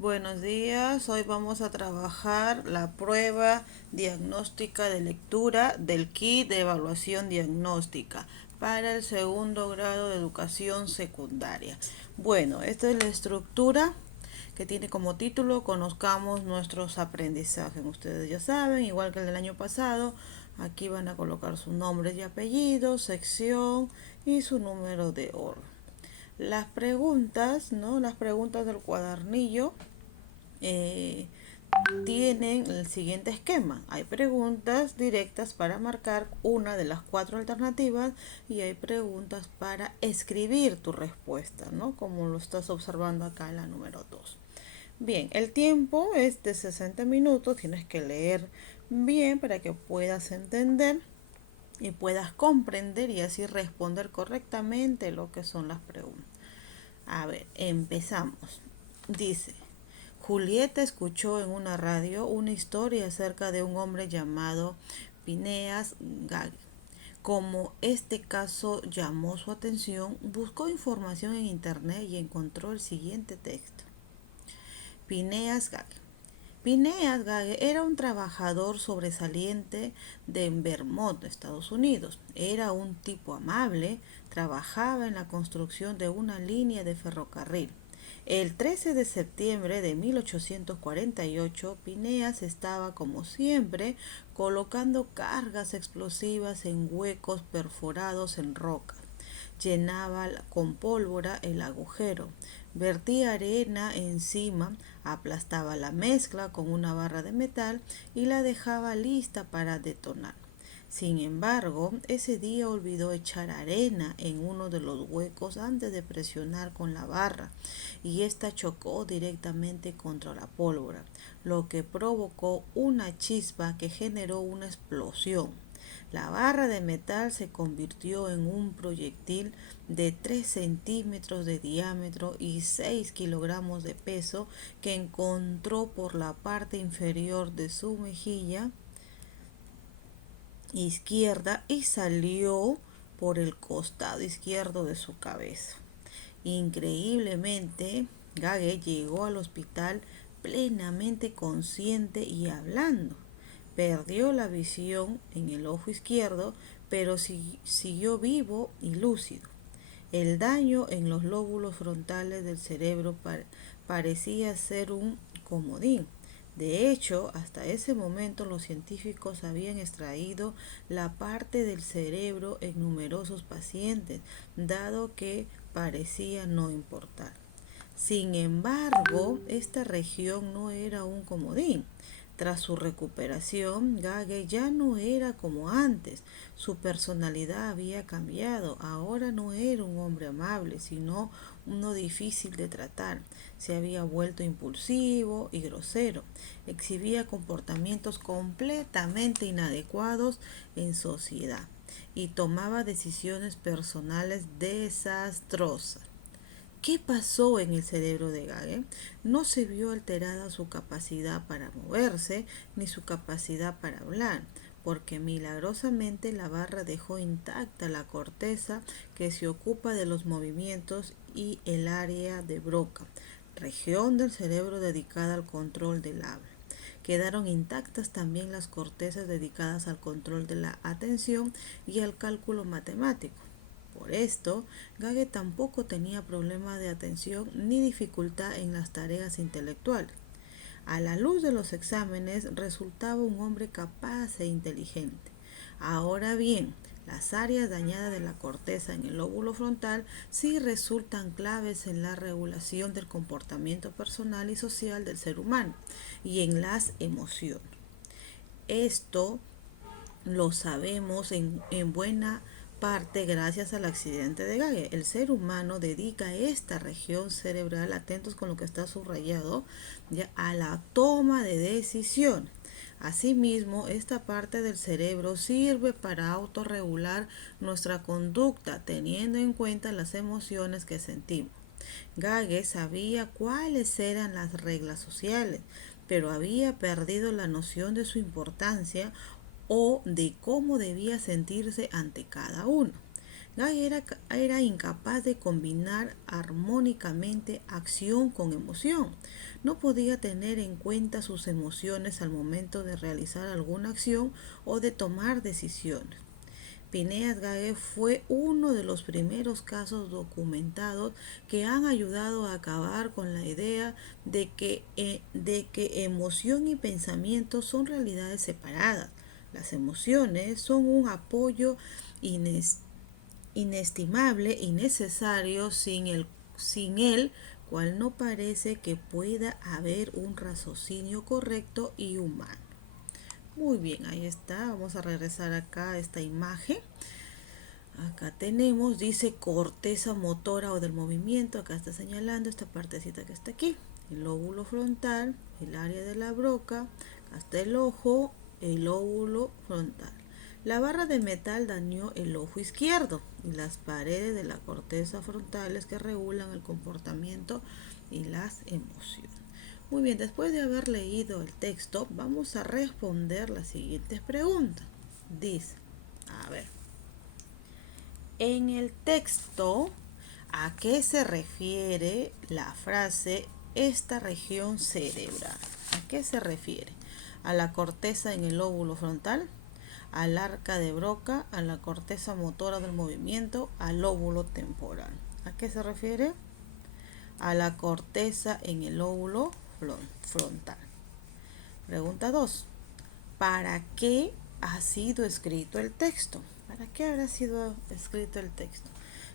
Buenos días, hoy vamos a trabajar la prueba diagnóstica de lectura del kit de evaluación diagnóstica para el segundo grado de educación secundaria. Bueno, esta es la estructura que tiene como título Conozcamos nuestros aprendizajes. Ustedes ya saben, igual que el del año pasado, aquí van a colocar sus nombres y apellidos, sección y su número de orden. Las preguntas, ¿no? Las preguntas del cuadernillo eh, tienen el siguiente esquema. Hay preguntas directas para marcar una de las cuatro alternativas y hay preguntas para escribir tu respuesta, ¿no? Como lo estás observando acá en la número 2. Bien, el tiempo es de 60 minutos, tienes que leer bien para que puedas entender y puedas comprender y así responder correctamente lo que son las preguntas. A ver, empezamos. Dice, Julieta escuchó en una radio una historia acerca de un hombre llamado Phineas Gage. Como este caso llamó su atención, buscó información en internet y encontró el siguiente texto. Phineas Gage. Phineas Gage era un trabajador sobresaliente de Vermont, Estados Unidos. Era un tipo amable, trabajaba en la construcción de una línea de ferrocarril. El 13 de septiembre de 1848, Phineas estaba, como siempre, colocando cargas explosivas en huecos perforados en roca. Llenaba con pólvora el agujero, vertía arena encima, aplastaba la mezcla con una barra de metal y la dejaba lista para detonar. Sin embargo, ese día olvidó echar arena en uno de los huecos antes de presionar con la barra y ésta chocó directamente contra la pólvora, lo que provocó una chispa que generó una explosión. La barra de metal se convirtió en un proyectil de 3 centímetros de diámetro y 6 kilogramos de peso que encontró por la parte inferior de su mejilla izquierda y salió por el costado izquierdo de su cabeza. Increíblemente, Gage llegó al hospital plenamente consciente y hablando. Perdió la visión en el ojo izquierdo, pero siguió vivo y lúcido. El daño en los lóbulos frontales del cerebro parecía ser un comodín. De hecho, hasta ese momento los científicos habían extraído la parte del cerebro en numerosos pacientes, dado que parecía no importar. Sin embargo, esta región no era un comodín. Tras su recuperación, Gage ya no era como antes. Su personalidad había cambiado. Ahora no era un hombre amable, sino uno difícil de tratar. Se había vuelto impulsivo y grosero. Exhibía comportamientos completamente inadecuados en sociedad y tomaba decisiones personales desastrosas. ¿Qué pasó en el cerebro de Gage? No se vio alterada su capacidad para moverse ni su capacidad para hablar, porque milagrosamente la barra dejó intacta la corteza que se ocupa de los movimientos y el área de Broca, región del cerebro dedicada al control del habla. Quedaron intactas también las cortezas dedicadas al control de la atención y al cálculo matemático. Por esto, Gage tampoco tenía problemas de atención ni dificultad en las tareas intelectuales. A la luz de los exámenes resultaba un hombre capaz e inteligente. Ahora bien, las áreas dañadas de la corteza en el lóbulo frontal sí resultan claves en la regulación del comportamiento personal y social del ser humano y en las emociones. Esto lo sabemos en buena parte gracias al accidente de Gage. El ser humano dedica esta región cerebral, atentos con lo que está subrayado, ya, a la toma de decisión. Asimismo, esta parte del cerebro sirve para autorregular nuestra conducta, teniendo en cuenta las emociones que sentimos. Gage sabía cuáles eran las reglas sociales, pero había perdido la noción de su importancia o de cómo debía sentirse ante cada uno. Guy era incapaz de combinar armónicamente acción con emoción. No podía tener en cuenta sus emociones al momento de realizar alguna acción o de tomar decisiones. Phineas Gage fue uno de los primeros casos documentados que han ayudado a acabar con la idea de que emoción y pensamiento son realidades separadas. Las emociones son un apoyo inestimable y necesario sin el cual no parece que pueda haber un raciocinio correcto y humano. Muy bien, ahí está. Vamos a regresar acá a esta imagen. Acá tenemos, dice corteza motora o del movimiento. Acá está señalando esta partecita que está aquí. El lóbulo frontal, el área de la broca, hasta el ojo, el lóbulo frontal. La barra de metal dañó el ojo izquierdo y las paredes de la corteza frontales que regulan el comportamiento y las emociones. Muy bien, después de haber leído el texto, vamos a responder las siguientes preguntas. Dice, a ver, en el texto, ¿a qué se refiere la frase esta región cerebral? ¿A qué se refiere? ¿A la corteza en el lóbulo frontal? ¿Al arca de Broca? ¿A la corteza motora del movimiento? ¿Al lóbulo temporal? ¿A qué se refiere? A la corteza en el lóbulo frontal. Pregunta 2. ¿Para qué ha sido escrito el texto? ¿Para qué habrá sido escrito el texto?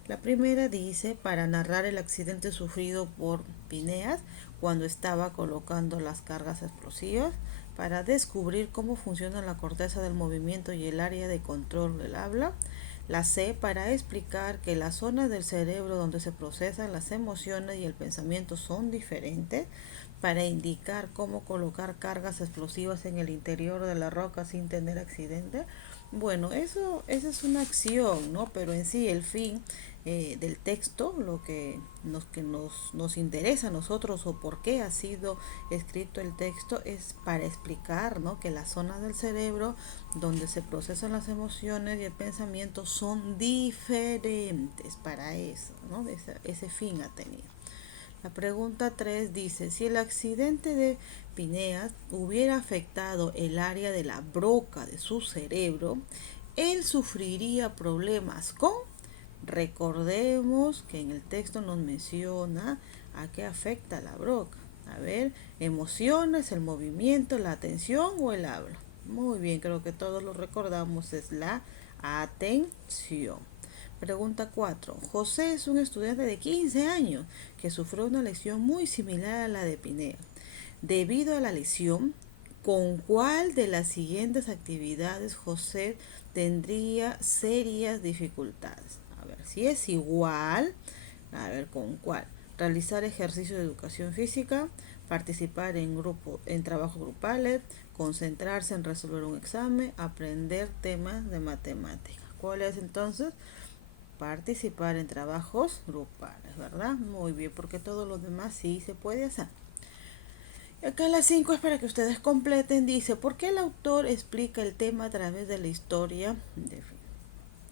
La primera dice para narrar el accidente sufrido por Phineas cuando estaba colocando las cargas explosivas, para descubrir cómo funciona la corteza del movimiento y el área de control del habla. La C para explicar que las zonas del cerebro donde se procesan las emociones y el pensamiento son diferentes, para indicar cómo colocar cargas explosivas en el interior de la roca sin tener accidente. Bueno, esa es una acción, ¿no? Pero en sí el fin del texto, lo que nos interesa a nosotros o por qué ha sido escrito el texto es para explicar, ¿no?, que las zonas del cerebro donde se procesan las emociones y el pensamiento son diferentes. Para eso, ¿no? Ese fin ha tenido. La pregunta 3 dice, si el accidente de Phineas hubiera afectado el área de la broca de su cerebro, él sufriría problemas con... Recordemos que en el texto nos menciona a qué afecta la broca. A ver, emociones, el movimiento, la atención o el habla. Muy bien, creo que todos lo recordamos, es la atención. Pregunta 4. José es un estudiante de 15 años que sufrió una lesión muy similar a la de Phineas. Debido a la lesión, ¿con cuál de las siguientes actividades José tendría serias dificultades? A ver, si es igual, a ver, ¿con cuál? Realizar ejercicio de educación física, participar en trabajos grupales, concentrarse en resolver un examen, aprender temas de matemáticas. ¿Cuál es entonces? Participar en trabajos grupales, ¿verdad? Muy bien, porque todo lo demás sí se puede hacer. Y acá las 5 es para que ustedes completen. Dice, ¿por qué el autor explica el tema a través de la historia?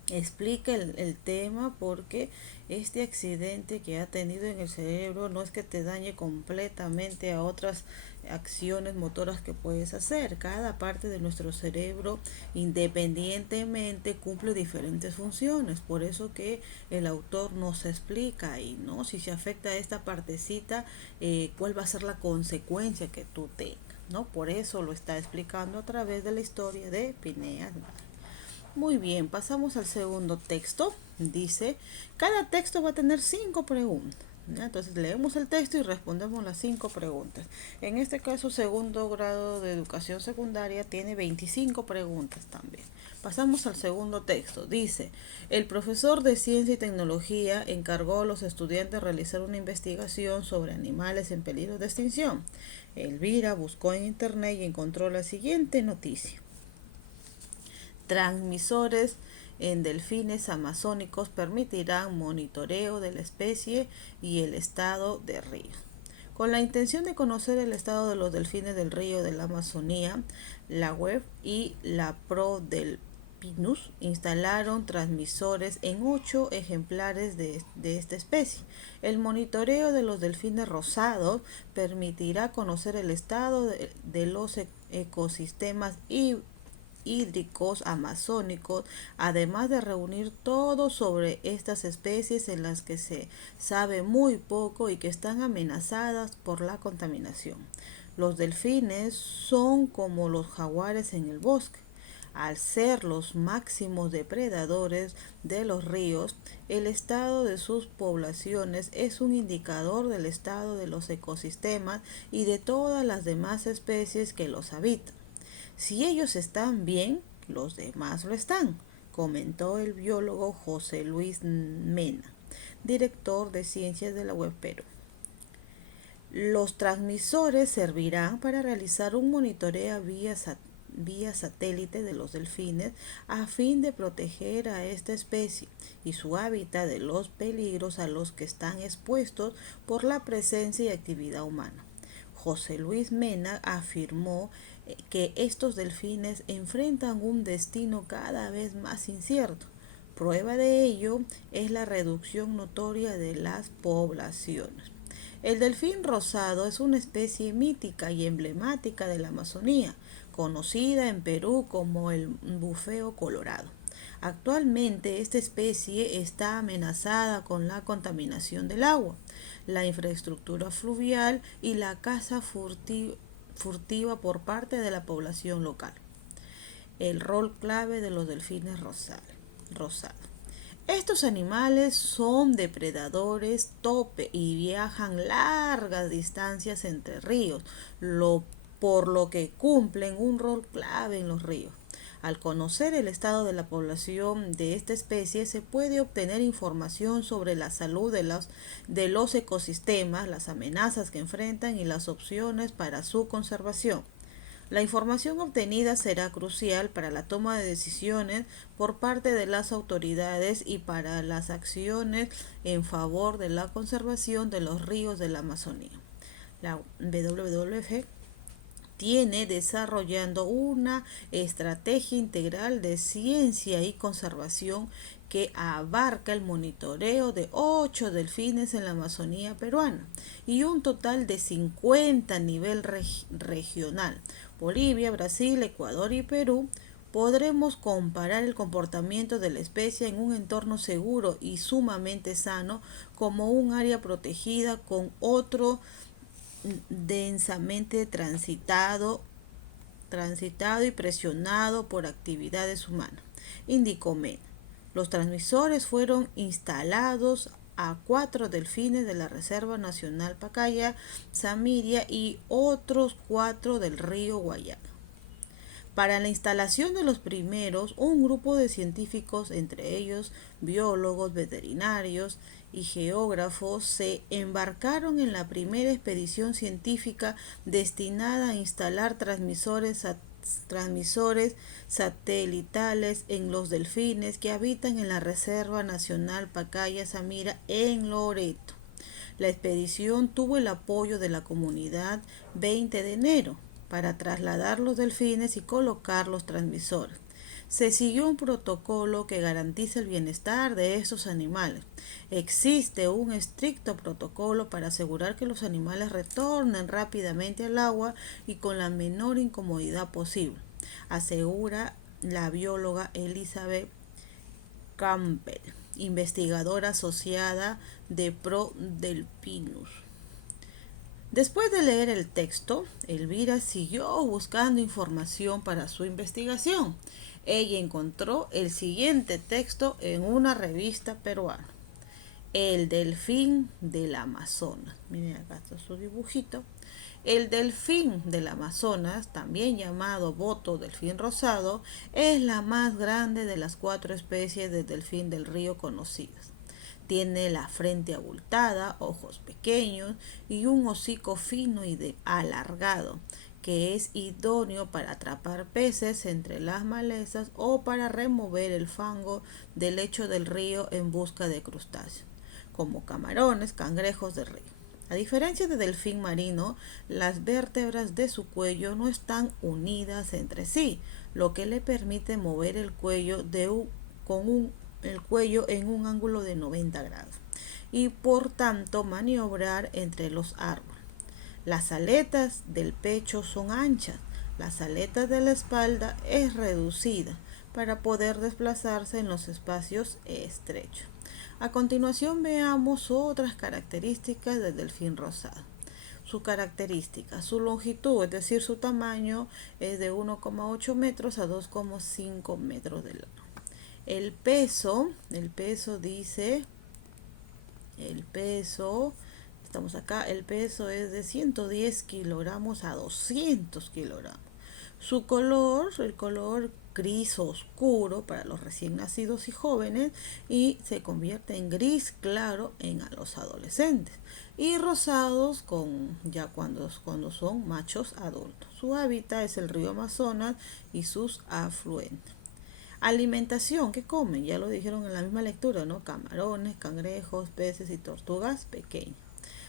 Explica el tema porque este accidente que ha tenido en el cerebro no es que te dañe completamente a otras acciones motoras que puedes hacer. Cada parte de nuestro cerebro independientemente cumple diferentes funciones. Por eso que el autor nos explica ahí, ¿no? Si se afecta a esta partecita, cuál va a ser la consecuencia que tú tengas, ¿no? Por eso lo está explicando a través de la historia de Phineas. Muy bien, pasamos al segundo texto. Dice, cada texto va a tener 5 preguntas. ¿Ya? Entonces leemos el texto y respondemos las 5 preguntas. En este caso, segundo grado de educación secundaria tiene 25 preguntas también. Pasamos al segundo texto. Dice, el profesor de ciencia y tecnología encargó a los estudiantes realizar una investigación sobre animales en peligro de extinción. Elvira buscó en internet y encontró la siguiente noticia. Transmisores en delfines amazónicos permitirán monitoreo de la especie y el estado de río. Con la intención de conocer el estado de los delfines del río de la Amazonía, la web y la Pro del Pinus instalaron transmisores en 8 ejemplares de esta especie. El monitoreo de los delfines rosados permitirá conocer el estado de los ecosistemas hídricos amazónicos, además de reunir todo sobre estas especies en las que se sabe muy poco y que están amenazadas por la contaminación. Los delfines son como los jaguares en el bosque. Al ser los máximos depredadores de los ríos, el estado de sus poblaciones es un indicador del estado de los ecosistemas y de todas las demás especies que los habitan. Si ellos están bien, los demás lo están, comentó el biólogo José Luis Mena, director de Ciencias de la UEP Perú. Los transmisores servirán para realizar un monitoreo vía satélite de los delfines a fin de proteger a esta especie y su hábitat de los peligros a los que están expuestos por la presencia y actividad humana. José Luis Mena afirmó que estos delfines enfrentan un destino cada vez más incierto. Prueba de ello es la reducción notoria de las poblaciones. El delfín rosado es una especie mítica y emblemática de la Amazonía, conocida en Perú como el bufeo colorado. Actualmente esta especie está amenazada con la contaminación del agua, la infraestructura fluvial y la caza furtiva por parte de la población local. El rol clave de los delfines rosados. Estos animales son depredadores tope y viajan largas distancias entre ríos, por lo que cumplen un rol clave en los ríos. Al conocer el estado de la población de esta especie, se puede obtener información sobre la salud de los ecosistemas, las amenazas que enfrentan y las opciones para su conservación. La información obtenida será crucial para la toma de decisiones por parte de las autoridades y para las acciones en favor de la conservación de los ríos de la Amazonía. La WWF tiene desarrollando una estrategia integral de ciencia y conservación que abarca el monitoreo de 8 delfines en la Amazonía peruana y un total de 50 a nivel regional. Bolivia, Brasil, Ecuador y Perú. Podremos comparar el comportamiento de la especie en un entorno seguro y sumamente sano como un área protegida con otro densamente transitado y presionado por actividades humanas, indicó Mena. Los transmisores fueron instalados a 4 delfines de la Reserva Nacional Pacaya, Samiria y otros 4 del río Guayana. Para la instalación de los primeros, un grupo de científicos, entre ellos biólogos, veterinarios y geógrafos, se embarcaron en la primera expedición científica destinada a instalar transmisores satelitales en los delfines que habitan en la Reserva Nacional Pacaya-Samira en Loreto. La expedición tuvo el apoyo de la comunidad 20 de enero para trasladar los delfines y colocar los transmisores. Se siguió un protocolo que garantiza el bienestar de estos animales. Existe un estricto protocolo para asegurar que los animales retornen rápidamente al agua y con la menor incomodidad posible, asegura la bióloga Elizabeth Campbell, investigadora asociada de ProDelfinus. Después de leer el texto, Elvira siguió buscando información para su investigación. Ella encontró el siguiente texto en una revista peruana: El delfín del Amazonas. Miren, acá está su dibujito. El delfín del Amazonas, también llamado boto delfín rosado, es la más grande de las 4 especies de delfín del río conocidas. Tiene la frente abultada, ojos pequeños y un hocico fino y alargado, que es idóneo para atrapar peces entre las malezas o para remover el fango del lecho del río en busca de crustáceos, como camarones, cangrejos de río. A diferencia del delfín marino, las vértebras de su cuello no están unidas entre sí, lo que le permite mover el cuello el cuello en un ángulo de 90 grados y por tanto maniobrar entre los árboles. Las aletas del pecho son anchas, las aletas de la espalda es reducida para poder desplazarse en los espacios estrechos. A continuación veamos otras características del delfín rosado. Su característica, su longitud, es decir, su tamaño es de 1,8 metros a 2,5 metros de largo. El peso dice, estamos acá, el peso es de 110 kilogramos a 200 kilogramos. Su color, el color gris oscuro para los recién nacidos y jóvenes y se convierte en gris claro en los adolescentes y rosados ya cuando son machos adultos. Su hábitat es el río Amazonas y sus afluentes. Alimentación, ¿qué comen? Ya lo dijeron en la misma lectura, ¿no? Camarones, cangrejos, peces y tortugas pequeñas.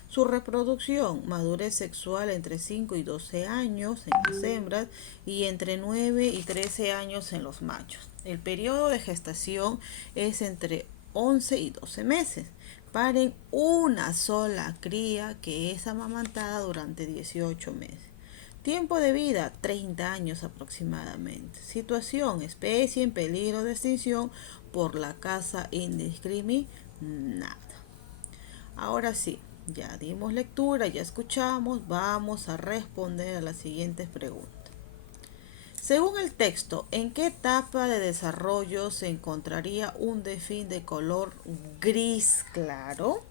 Su reproducción, madurez sexual entre 5 y 12 años en las hembras y entre 9 y 13 años en los machos. El periodo de gestación es entre 11 y 12 meses. Paren una sola cría que es amamantada durante 18 meses. Tiempo de vida, 30 años aproximadamente. Situación, especie en peligro de extinción por la caza indiscriminada. Ahora sí, ya dimos lectura, ya escuchamos, vamos a responder a las siguientes preguntas. Según el texto, ¿en qué etapa de desarrollo se encontraría un delfín de color gris claro?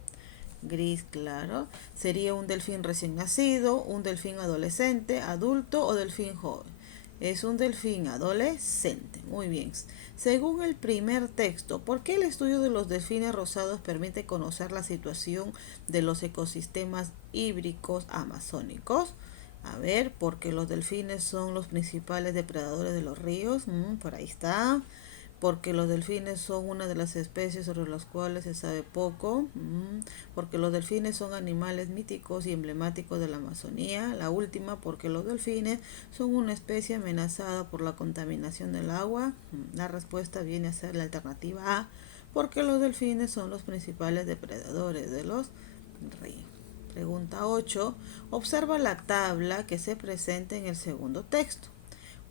Gris claro. ¿Sería un delfín recién nacido, un delfín adolescente, adulto o delfín joven? Es un delfín adolescente. Muy bien. Según el primer texto, ¿por qué el estudio de los delfines rosados permite conocer la situación de los ecosistemas hídricos amazónicos? A ver, porque los delfines son los principales depredadores de los ríos. Por ahí está. Porque los delfines son una de las especies sobre las cuales se sabe poco. Porque los delfines son animales míticos y emblemáticos de la Amazonía. La última, porque los delfines son una especie amenazada por la contaminación del agua. La respuesta viene a ser la alternativa A, porque los delfines son los principales depredadores de los ríos. Pregunta 8. Observa la tabla que se presenta en el segundo texto.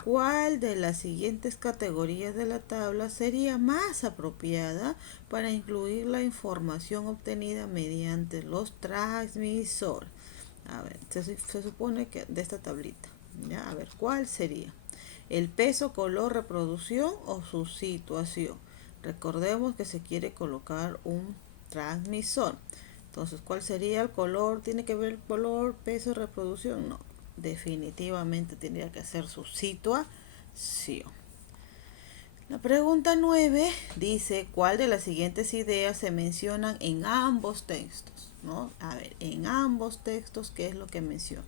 ¿Cuál de las siguientes categorías de la tabla sería más apropiada para incluir la información obtenida mediante los transmisores? A ver, se supone que de esta tablita. ¿Ya? A ver, ¿cuál sería? ¿El peso, color, reproducción o su situación? Recordemos que se quiere colocar un transmisor. Entonces, ¿cuál sería el color? ¿Tiene que ver el color, peso, reproducción? No. Definitivamente tendría que ser su situación. La pregunta 9 dice, ¿cuál de las siguientes ideas se mencionan en ambos textos? ¿No? A ver, en ambos textos, ¿qué es lo que menciona?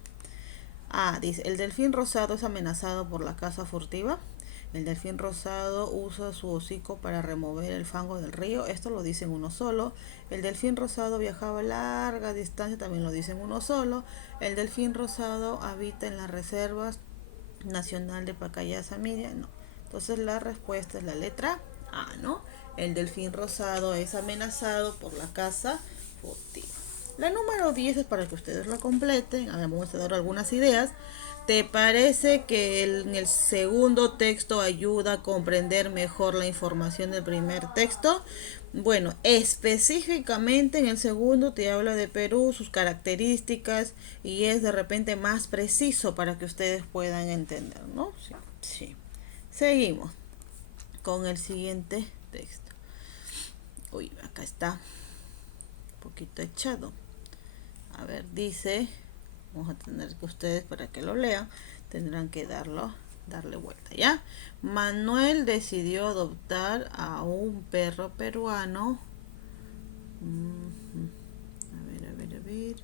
Dice, el delfín rosado es amenazado por la caza furtiva. El delfín rosado usa su hocico para remover el fango del río. Esto lo dice en uno solo. El delfín rosado viajaba a larga distancia. También lo dice en uno solo. El delfín rosado habita en las reservas nacional de Pacayasa Media. No. Entonces la respuesta es la letra A, ¿no? El delfín rosado es amenazado por la caza furtiva. La número 10 es para que ustedes la completen. Vamos a dar algunas ideas. ¿Te parece que en el segundo texto ayuda a comprender mejor la información del primer texto? Bueno, específicamente en el segundo te habla de Perú, sus características y es de repente más preciso para que ustedes puedan entender, ¿no? Sí. Seguimos con el siguiente texto. Uy, acá está un poquito echado. A ver, dice... Vamos a tener que ustedes, para que lo lean, tendrán que darle vuelta, ¿ya? Manuel decidió adoptar a un perro peruano. A ver.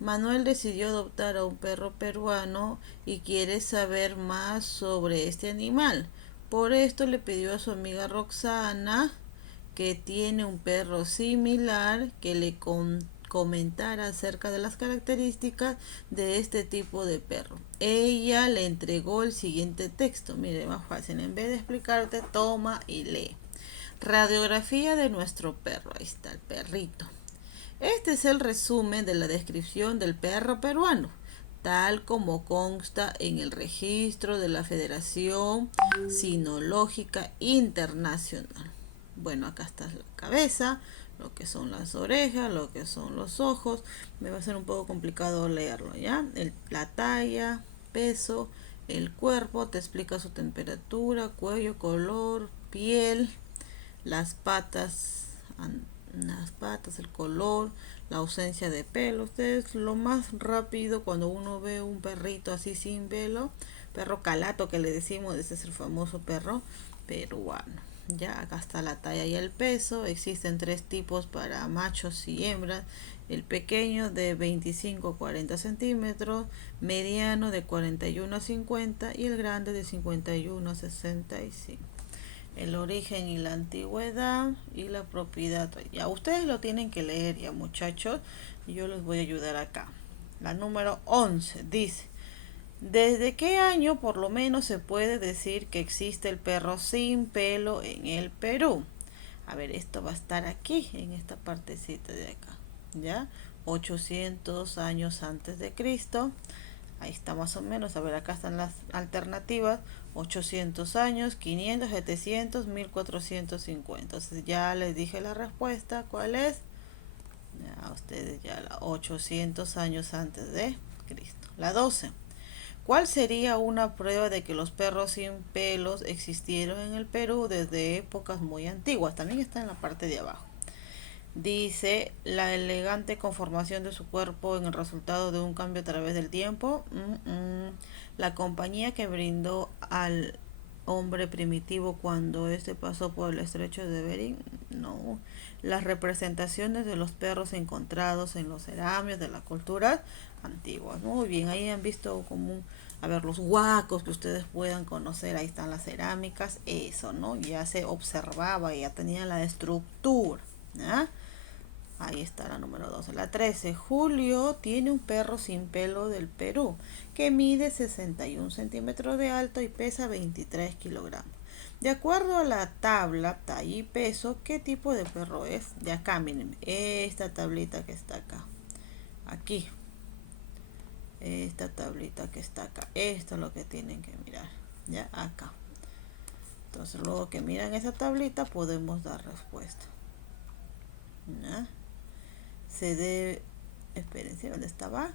Manuel decidió adoptar a un perro peruano y quiere saber más sobre este animal. Por esto le pidió a su amiga Roxana, que tiene un perro similar, que le comentar acerca de las características de este tipo de perro. Ella le entregó el siguiente texto. Mire, más fácil. En vez de explicarte, toma y lee. Radiografía de nuestro perro. Ahí está el perrito. Este es el resumen de la descripción del perro peruano, tal como consta en el registro de la Federación Cinológica Internacional. Bueno, acá está la cabeza, lo que son las orejas, lo que son los ojos. Me va a ser un poco complicado leerlo, ¿ya? La talla, peso, el cuerpo, te explica su temperatura, cuello, color, piel, las patas, el color, la ausencia de pelo. Ustedes lo más rápido cuando uno ve un perrito así sin pelo, perro calato que le decimos, ese es el famoso perro peruano. Ya acá está la talla y el peso. Existen 3 tipos para machos y hembras. El pequeño de 25 a 40 centímetros, mediano de 41 a 50 y el grande de 51 a 65. El origen y la antigüedad y la propiedad. Ya ustedes lo tienen que leer ya, muchachos. Yo les voy a ayudar acá. La número 11 dice: ¿desde qué año por lo menos se puede decir que existe el perro sin pelo en el Perú? A ver, esto va a estar aquí, en esta partecita de acá, ¿ya? 800 años antes de Cristo. Ahí está más o menos. A ver, acá están las alternativas. 800 años, 500, 700, 1450. Entonces ya les dije la respuesta. ¿Cuál es? Ya ustedes ya 800 años antes de Cristo. La 12. ¿Cuál sería una prueba de que los perros sin pelos existieron en el Perú desde épocas muy antiguas? También está en la parte de abajo. Dice: la elegante conformación de su cuerpo en el resultado de un cambio a través del tiempo. La compañía que brindó al hombre primitivo cuando éste pasó por el estrecho de Bering. No. Las representaciones de los perros encontrados en los ceramios de las culturas antiguas. Muy bien, ahí han visto como a ver, los huacos que ustedes puedan conocer. Ahí están las cerámicas. Eso, ¿no? Ya se observaba, ya tenía la estructura, ¿ya? Ahí está la número 12. La 13. Julio tiene un perro sin pelo del Perú que mide 61 centímetros de alto y pesa 23 kilogramos. De acuerdo a la tabla, talla y peso, ¿qué tipo de perro es? De acá, miren, esta tablita que está acá. Aquí. Esta tablita que está acá. Esto es lo que tienen que mirar. Ya, acá. Entonces, luego que miran esa tablita, podemos dar respuesta. ¿Ya? Se debe, espérense, ¿dónde estaba?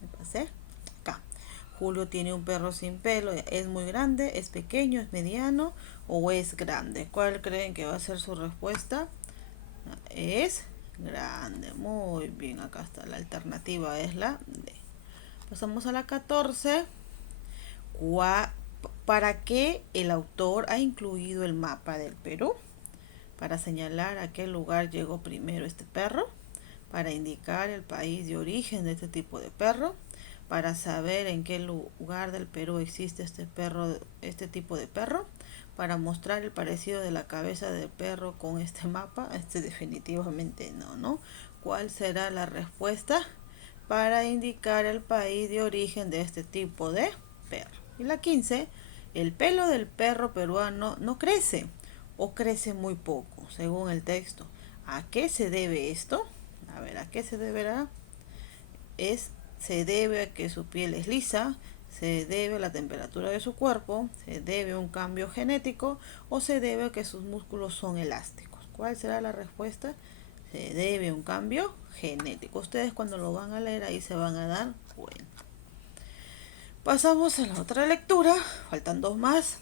Me pasé, acá. Julio tiene un perro sin pelo. ¿Es muy grande, es pequeño, es mediano o es grande? ¿Cuál creen que va a ser su respuesta? Es grande. Muy bien, acá está la alternativa, es la D. Pasamos a la 14. ¿Para qué el autor ha incluido el mapa del Perú? Para señalar a qué lugar llegó primero este perro, para indicar el país de origen de este tipo de perro, para saber en qué lugar del Perú existe este tipo de perro, para mostrar el parecido de la cabeza del perro con este mapa. Definitivamente no, ¿no? ¿Cuál será la respuesta? Para indicar el país de origen de este tipo de perro. Y la 15, el pelo del perro peruano no crece o crece muy poco, según el texto. ¿A qué se debe esto? A ver, ¿a qué se deberá? Se debe a que su piel es lisa, se debe a la temperatura de su cuerpo, se debe a un cambio genético o se debe a que sus músculos son elásticos. ¿Cuál será la respuesta? Se debe a un cambio genético. Ustedes cuando lo van a leer ahí se van a dar cuenta. Pasamos a la otra lectura, faltan 2 más.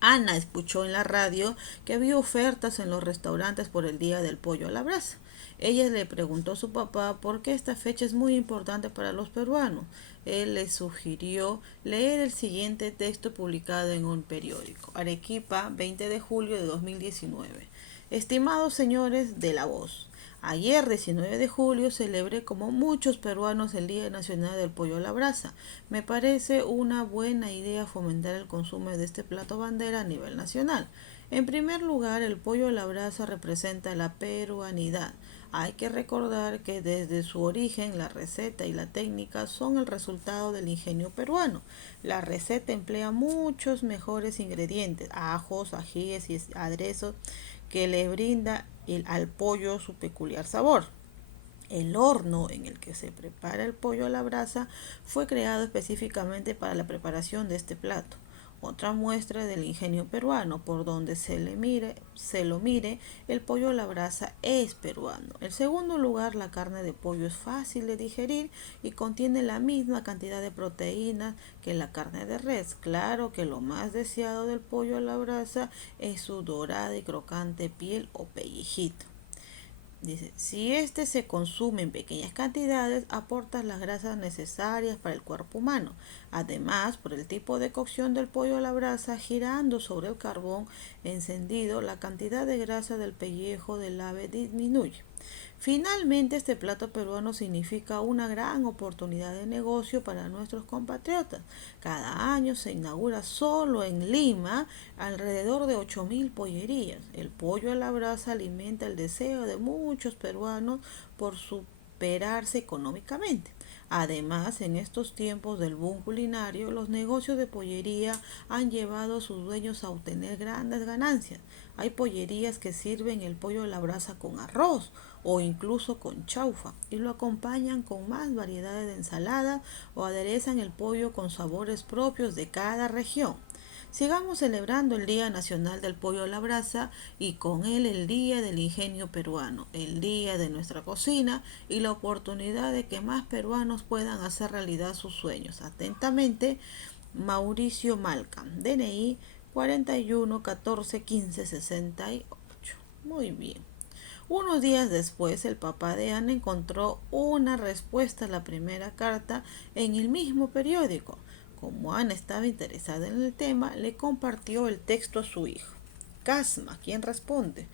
Ana escuchó en la radio que había ofertas en los restaurantes por el Día del Pollo a la Brasa. Ella le preguntó a su papá por qué esta fecha es muy importante para los peruanos. Él le sugirió leer el siguiente texto publicado en un periódico. Arequipa, 20 de julio de 2019. Estimados señores de La Voz, ayer, 19 de julio, celebré como muchos peruanos el Día Nacional del Pollo a la Brasa. Me parece una buena idea fomentar el consumo de este plato bandera a nivel nacional. En primer lugar, el pollo a la brasa representa la peruanidad. Hay que recordar que desde su origen la receta y la técnica son el resultado del ingenio peruano. La receta emplea muchos mejores ingredientes, ajos, ajíes y aderezos que le brinda al pollo su peculiar sabor. El horno en el que se prepara el pollo a la brasa fue creado específicamente para la preparación de este plato. Otra muestra del ingenio peruano, por donde se lo mire, el pollo a la brasa es peruano. En segundo lugar, la carne de pollo es fácil de digerir y contiene la misma cantidad de proteínas que la carne de res. Claro que lo más deseado del pollo a la brasa es su dorada y crocante piel o pellejito. Dice, si este se consume en pequeñas cantidades, aporta las grasas necesarias para el cuerpo humano. Además, por el tipo de cocción del pollo a la brasa, girando sobre el carbón encendido, la cantidad de grasa del pellejo del ave disminuye. Finalmente, este plato peruano significa una gran oportunidad de negocio para nuestros compatriotas. Cada año se inaugura solo en Lima alrededor de 8.000 pollerías. El pollo a la brasa alimenta el deseo de muchos peruanos por superarse económicamente. Además, en estos tiempos del boom culinario, los negocios de pollería han llevado a sus dueños a obtener grandes ganancias. Hay pollerías que sirven el pollo a la brasa con arroz o incluso con chaufa y lo acompañan con más variedades de ensaladas o aderezan el pollo con sabores propios de cada región. Sigamos celebrando el Día Nacional del Pollo a la Brasa y con él el Día del Ingenio Peruano, el Día de nuestra cocina y la oportunidad de que más peruanos puedan hacer realidad sus sueños. Atentamente, Mauricio Malcam, DNI 41 14 15 68. Muy bien. Unos días después, el papá de Ana encontró una respuesta a la primera carta en el mismo periódico. Como Ana estaba interesada en el tema, le compartió el texto a su hijo. Casma, ¿quién responde?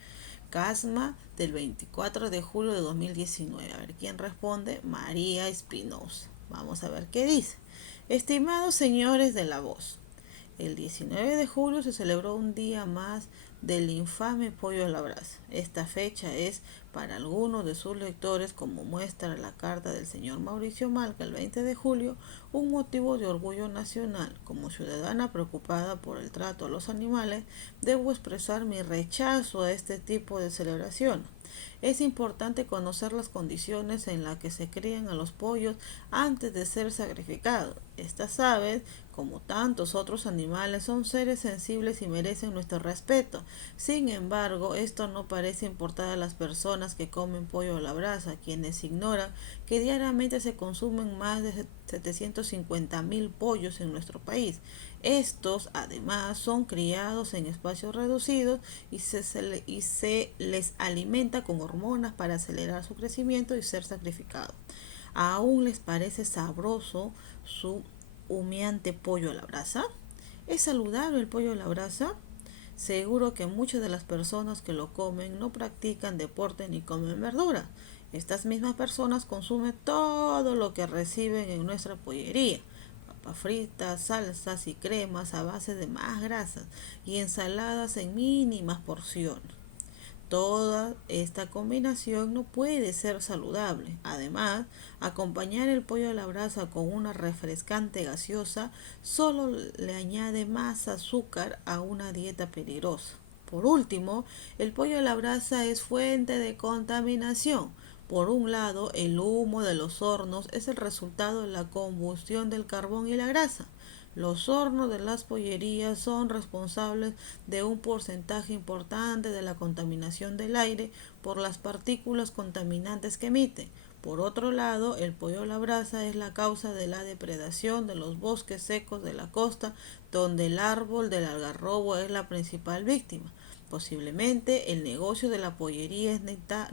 Casma del 24 de julio de 2019. A ver quién responde. María Espinosa. Vamos a ver qué dice. Estimados señores de La Voz, el 19 de julio se celebró un día más del infame pollo a la brasa. Esta fecha es para algunos de sus lectores, como muestra la carta del señor Mauricio Malca el 20 de julio, un motivo de orgullo nacional. Como ciudadana preocupada por el trato a los animales, debo expresar mi rechazo a este tipo de celebración. Es importante conocer las condiciones en las que se crían a los pollos antes de ser sacrificados. Estas aves, como tantos otros animales, son seres sensibles y merecen nuestro respeto. Sin embargo, esto no parece importar a las personas que comen pollo a la brasa, quienes ignoran que diariamente se consumen más de 750.000 pollos en nuestro país. Estos, además, son criados en espacios reducidos y se les alimenta con hormonas para acelerar su crecimiento y ser sacrificados. ¿Aún les parece sabroso su humeante pollo a la brasa? ¿Es saludable el pollo a la brasa? Seguro que muchas de las personas que lo comen no practican deporte ni comen verdura. Estas mismas personas consumen todo lo que reciben en nuestra pollería: papas fritas, salsas y cremas a base de más grasas y ensaladas en mínimas porciones. Toda esta combinación no puede ser saludable. Además, acompañar el pollo a la brasa con una refrescante gaseosa solo le añade más azúcar a una dieta peligrosa. Por último, el pollo a la brasa es fuente de contaminación. Por un lado, el humo de los hornos es el resultado de la combustión del carbón y la grasa. Los hornos de las pollerías son responsables de un porcentaje importante de la contaminación del aire por las partículas contaminantes que emiten. Por otro lado, el pollo a la brasa es la causa de la depredación de los bosques secos de la costa, donde el árbol del algarrobo es la principal víctima. Posiblemente el negocio de la pollería es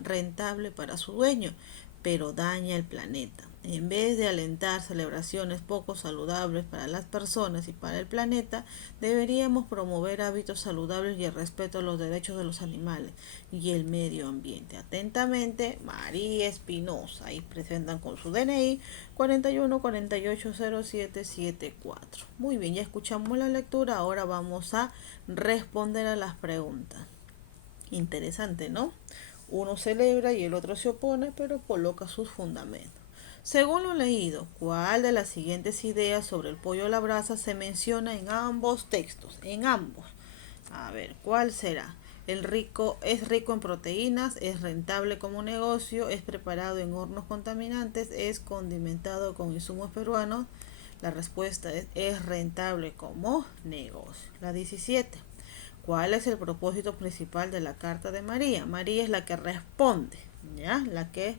rentable para su dueño, pero daña el planeta. En vez de alentar celebraciones poco saludables para las personas y para el planeta, deberíamos promover hábitos saludables y el respeto a los derechos de los animales y el medio ambiente. Atentamente, María Espinosa. Ahí presentan con su DNI 41480774. Muy bien, ya escuchamos la lectura, ahora vamos a responder a las preguntas. Interesante, ¿no? Uno celebra y el otro se opone, pero coloca sus fundamentos. Según lo leído, ¿cuál de las siguientes ideas sobre el pollo a la brasa se menciona en ambos textos? En ambos. A ver, ¿cuál será? Es rico en proteínas, es rentable como negocio, es preparado en hornos contaminantes, es condimentado con insumos peruanos. La respuesta es rentable como negocio. La 17. ¿Cuál es el propósito principal de la carta de María? María es la que responde, ¿ya? La que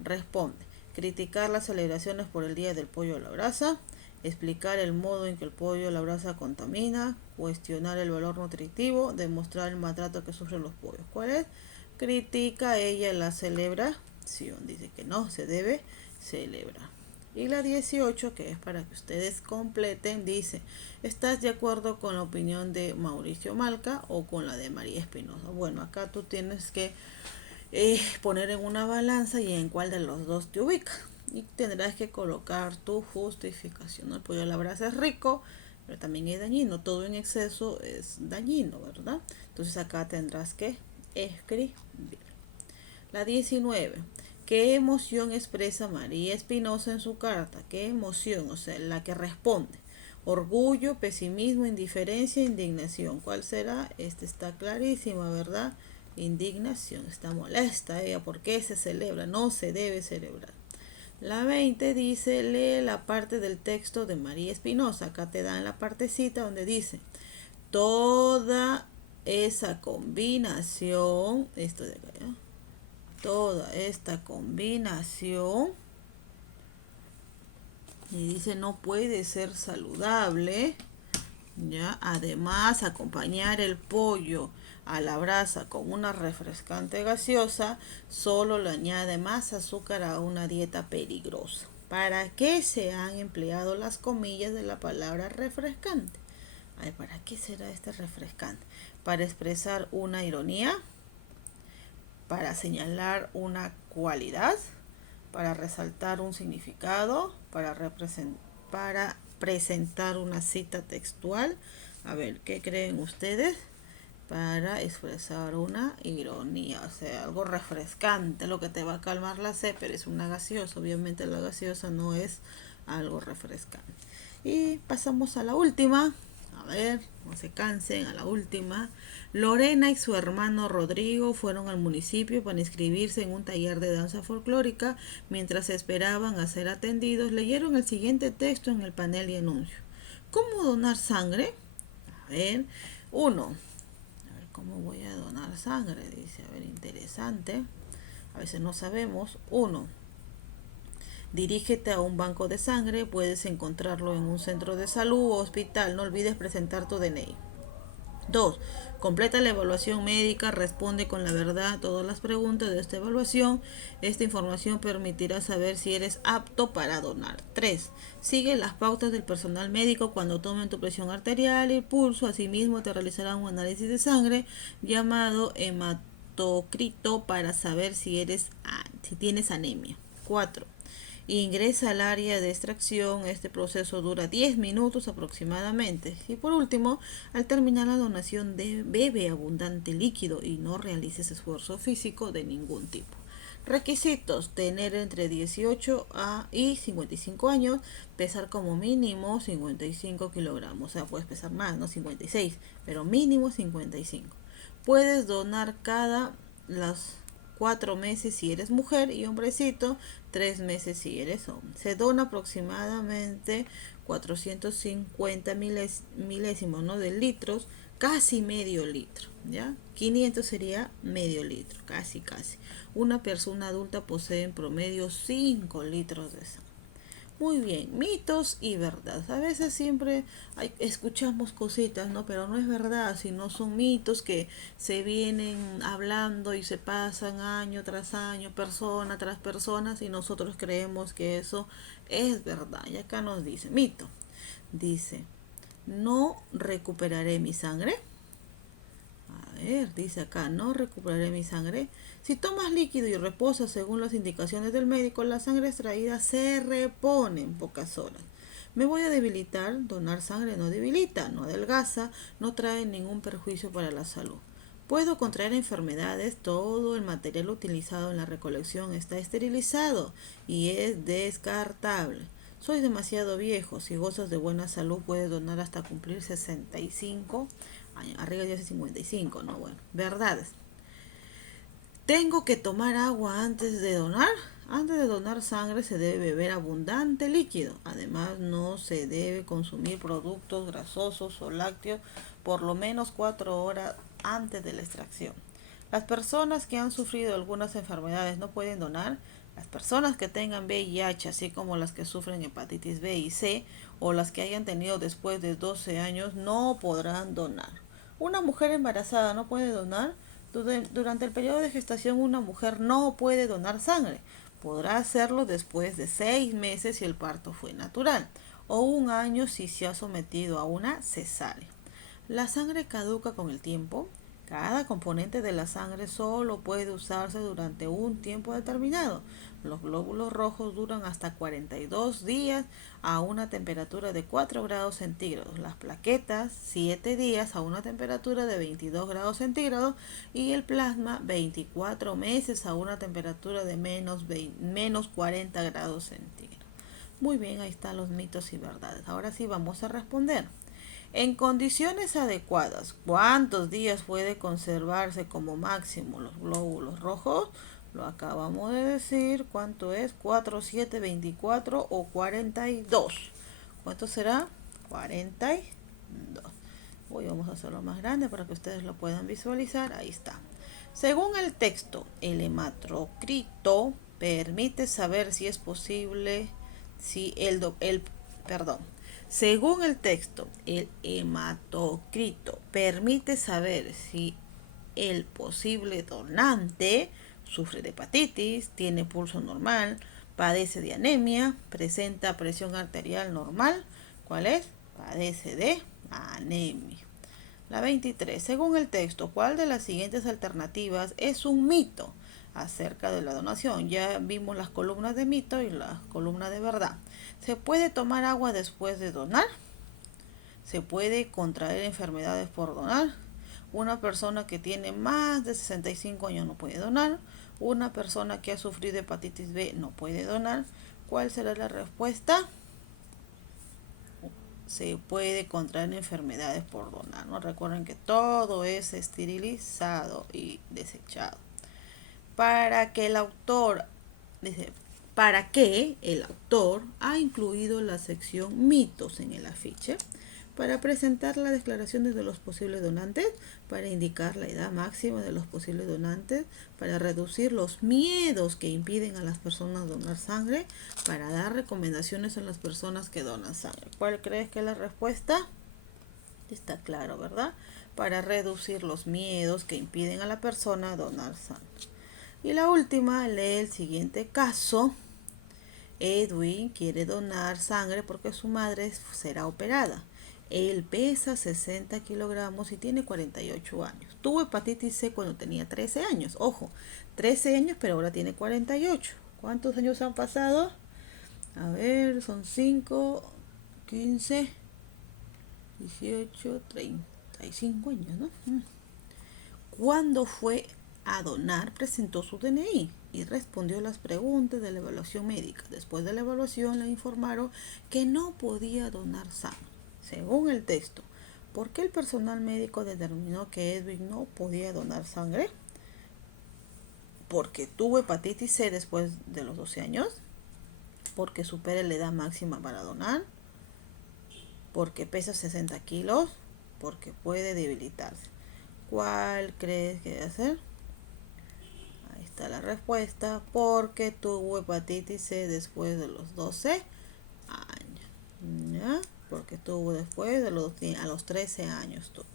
responde. Criticar las celebraciones por el Día del Pollo a la Brasa, explicar el modo en que el pollo a la brasa contamina, cuestionar el valor nutritivo, demostrar el maltrato que sufren los pollos. ¿Cuál es? Critica ella la celebración. Dice que no se debe celebrar. Y la 18, que es para que ustedes completen, dice, ¿estás de acuerdo con la opinión de Mauricio Malca o con la de María Espinosa? Bueno, acá tú tienes que poner en una balanza y en cuál de los dos te ubicas. Y tendrás que colocar tu justificación, ¿no? El pollo a la brasa es rico, pero también es dañino. Todo en exceso es dañino, ¿verdad? Entonces acá tendrás que escribir. La 19. ¿Qué emoción expresa María Espinosa en su carta? ¿Qué emoción? O sea, la que responde. Orgullo, pesimismo, indiferencia, indignación. ¿Cuál será? Esta está clarísima, ¿verdad? Indignación. Está molesta ella. ¿Por qué se celebra? No se debe celebrar. La 20 dice, lee la parte del texto de María Espinosa. Acá te dan la partecita donde dice, toda esa combinación, esto de acá, ¿ya? Toda esta combinación, y dice no puede ser saludable, ¿ya? Además, acompañar el pollo a la brasa con una refrescante gaseosa solo le añade más azúcar a una dieta peligrosa. ¿Para qué se han empleado las comillas de la palabra refrescante? Ay, ¿para qué será este refrescante? ¿Para expresar una ironía? ¿Para señalar una cualidad? ¿Para resaltar un significado? ¿Para presentar una cita textual? A ver, ¿qué creen ustedes? Para expresar una ironía, o sea, algo refrescante, lo que te va a calmar la sed, pero es una gaseosa. Obviamente la gaseosa no es algo refrescante. Y pasamos a la última. A ver, no se cansen, a la última. Lorena y su hermano Rodrigo fueron al municipio para inscribirse en un taller de danza folclórica. Mientras esperaban a ser atendidos, leyeron el siguiente texto en el panel de anuncio. ¿Cómo donar sangre? A ver, 1. A ver, ¿cómo voy a donar sangre? Dice, a ver, interesante. A veces no sabemos. 1. Dirígete a un banco de sangre, puedes encontrarlo en un centro de salud o hospital. No olvides presentar tu DNI. 2. Completa la evaluación médica, responde con la verdad a todas las preguntas de esta evaluación. Esta información permitirá saber si eres apto para donar. 3. Sigue las pautas del personal médico cuando tomen tu presión arterial y pulso. Asimismo, te realizarán un análisis de sangre llamado hematocrito para saber si tienes anemia. 4. Ingresa al área de extracción. Este proceso dura 10 minutos aproximadamente. Y por último, al terminar la donación, bebe abundante líquido y no realices esfuerzo físico de ningún tipo. Requisitos: tener entre 18 y 55 años, pesar como mínimo 55 kilogramos. O sea, puedes pesar más, no 56, pero mínimo 55. Puedes donar cada las 4 meses si eres mujer y hombrecito, 3 meses si eres hombre. Se dona aproximadamente 450 milésimos, ¿no?, de litros, casi medio litro, ¿ya? 500 sería medio litro, casi. Una persona adulta posee en promedio 5 litros de sangre. Muy bien, mitos y verdades. A veces siempre escuchamos cositas, ¿no? Pero no es verdad, sino son mitos que se vienen hablando y se pasan año tras año, persona tras persona, y nosotros creemos que eso es verdad. Y acá nos dice, mito, dice, no recuperaré mi sangre. A ver, dice acá, no recuperaré mi sangre. Si tomas líquido y reposas según las indicaciones del médico, la sangre extraída se repone en pocas horas. Me voy a debilitar. Donar sangre no debilita, no adelgaza, no trae ningún perjuicio para la salud. Puedo contraer enfermedades, todo el material utilizado en la recolección está esterilizado y es descartable. Soy demasiado viejo, si gozas de buena salud puedes donar hasta cumplir 65 años, arriba ya hace 55, ¿no? Bueno, verdades. ¿Tengo que tomar agua antes de donar? Antes de donar sangre se debe beber abundante líquido. Además, no se debe consumir productos grasosos o lácteos por lo menos 4 horas antes de la extracción. Las personas que han sufrido algunas enfermedades no pueden donar. Las personas que tengan VIH, así como las que sufren hepatitis B y C, o las que hayan tenido después de 12 años, no podrán donar. ¿Una mujer embarazada no puede donar? Durante el periodo de gestación una mujer no puede donar sangre. Podrá hacerlo después de 6 meses si el parto fue natural o un año si se ha sometido a una cesárea. La sangre caduca con el tiempo. Cada componente de la sangre solo puede usarse durante un tiempo determinado. Los glóbulos rojos duran hasta 42 días a una temperatura de 4 grados centígrados. Las plaquetas 7 días a una temperatura de 22 grados centígrados y el plasma 24 meses a una temperatura de menos 40 grados centígrados. Muy bien, ahí están los mitos y verdades. Ahora sí vamos a responder. En condiciones adecuadas, ¿cuántos días puede conservarse como máximo los glóbulos rojos? Lo acabamos de decir. ¿Cuánto es? 4, 7, 24 o 42. ¿Cuánto será? 42. Hoy vamos a hacerlo más grande para que ustedes lo puedan visualizar. Ahí está. Según el texto, el hematocrito permite saber si es posible, si según el texto, el hematocrito permite saber si el posible donante sufre de hepatitis, tiene pulso normal, padece de anemia, presenta presión arterial normal. ¿Cuál es? Padece de anemia. La 23. Según el texto, ¿cuál de las siguientes alternativas es un mito acerca de la donación? Ya vimos las columnas de mito y las columnas de verdad. ¿Se puede tomar agua después de donar? ¿Se puede contraer enfermedades por donar? Una persona que tiene más de 65 años no puede donar. Una persona que ha sufrido hepatitis B no puede donar. ¿Cuál será la respuesta? Se puede contraer enfermedades por donar, ¿no? Recuerden que todo es esterilizado y desechado. Para que el autor ha incluido la sección mitos en el afiche, para presentar las declaraciones de los posibles donantes, para indicar la edad máxima de los posibles donantes, para reducir los miedos que impiden a las personas donar sangre, para dar recomendaciones a las personas que donan sangre. ¿Cuál crees que es la respuesta? Está claro, ¿verdad? Para reducir los miedos que impiden a la persona donar sangre. Y la última, lee el siguiente caso. Edwin quiere donar sangre porque su madre será operada. Él pesa 60 kilogramos y tiene 48 años. Tuvo hepatitis C cuando tenía 13 años. Ojo, 13 años, pero ahora tiene 48. ¿Cuántos años han pasado? A ver, son 5, 15, 18, 35 años, ¿no? Cuando fue a donar, presentó su DNI y respondió las preguntas de la evaluación médica. Después de la evaluación le informaron que no podía donar sangre. Según el texto, ¿por qué el personal médico determinó que Edwin no podía donar sangre? Porque tuvo hepatitis C después de los 12 años, porque supera la edad máxima para donar, porque pesa 60 kilos, porque puede debilitarse. ¿Cuál crees que debe ser? Ahí está la respuesta, porque tuvo hepatitis C después de los 12 años. ¿Ya? Porque tuvo después a los 13 años tuvo.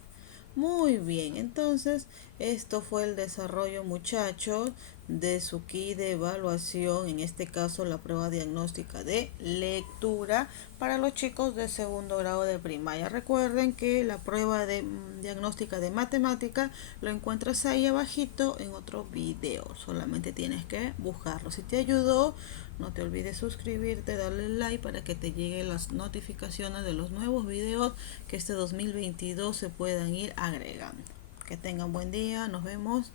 Muy bien, entonces esto fue el desarrollo, muchachos, de su kit de evaluación, en este caso la prueba diagnóstica de lectura para los chicos de segundo grado de primaria. Recuerden que la prueba de diagnóstica de matemática lo encuentras ahí abajito en otro video, solamente tienes que buscarlo. Si te ayudó, no te olvides suscribirte, darle like para que te lleguen las notificaciones de los nuevos videos que este 2022 se puedan ir agregando. Que tengan buen día, nos vemos.